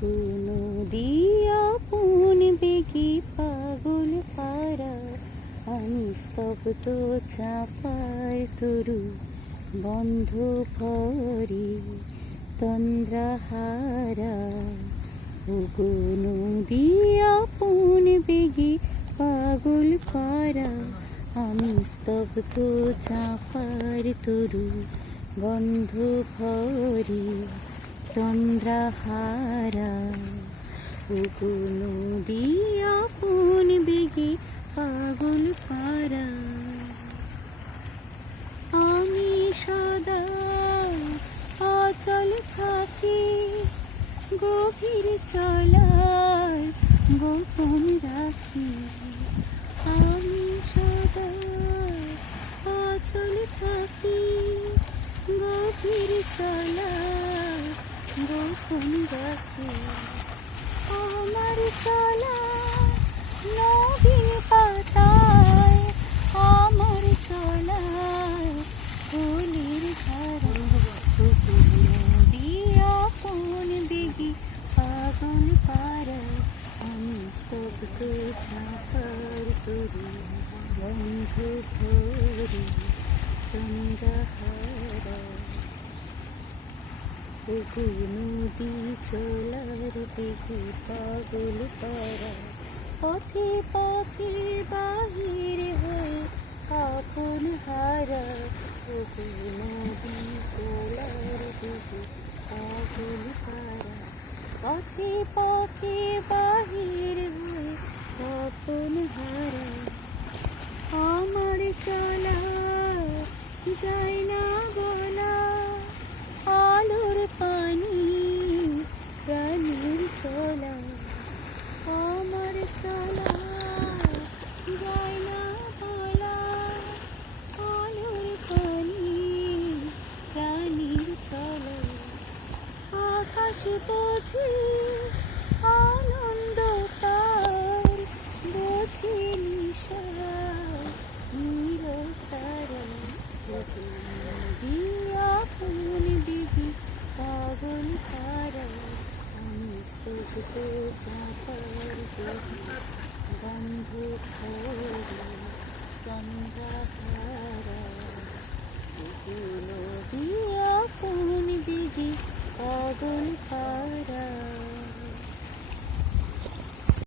কোনো দিয়া পুন বেগি পাগল পারা আমি স্তব্ধ চাপার তরু বন্ধ ভরে তন্দ্রাহারা ও কোনো দিয়া পুন বেগি পাগল পারা আমি স্তব্ধ চাপার তরু বন্ধ ভরে তন্দ্রাহারা ও কোনো দিয়া পুন বেগে পাগল পারা আমি সদা অচল থাকি গভীর চলায় গোপন রাখি আমি সদা অচল থাকি গভীর চলায় গোপন রাখি আমার চলা নবীন পাতায় আমার চলায় ফুলের ধারা দিয়া কোন বেগি পাগল পারা আমি স্তব্ধ চাপার তরু বন্ধ ভরে তন্দ্রাহারা নদী চলার বেগে পাগল পারা পথে পথে বাহির হয়ে আপন হারা নদী চলার বেগে পাগল পারা পথে পথে বাহির হয়ে আপন হারা আমার চলা যায় না বলা আলোর পানি প্রাণীর চলা আমার চলা যায় না বলা আলোর পানি প্রাণীর চলা আকাশ বুঝি আনন্দ তার বুঝি নিশা নীরতারা দিয়া কোন দিদি পাগল পারা আমি স্তব্ধ চাপার বন্ধ ভরে তন্দ্রাহারা দিয়া কোন দিদি পাগল পারা।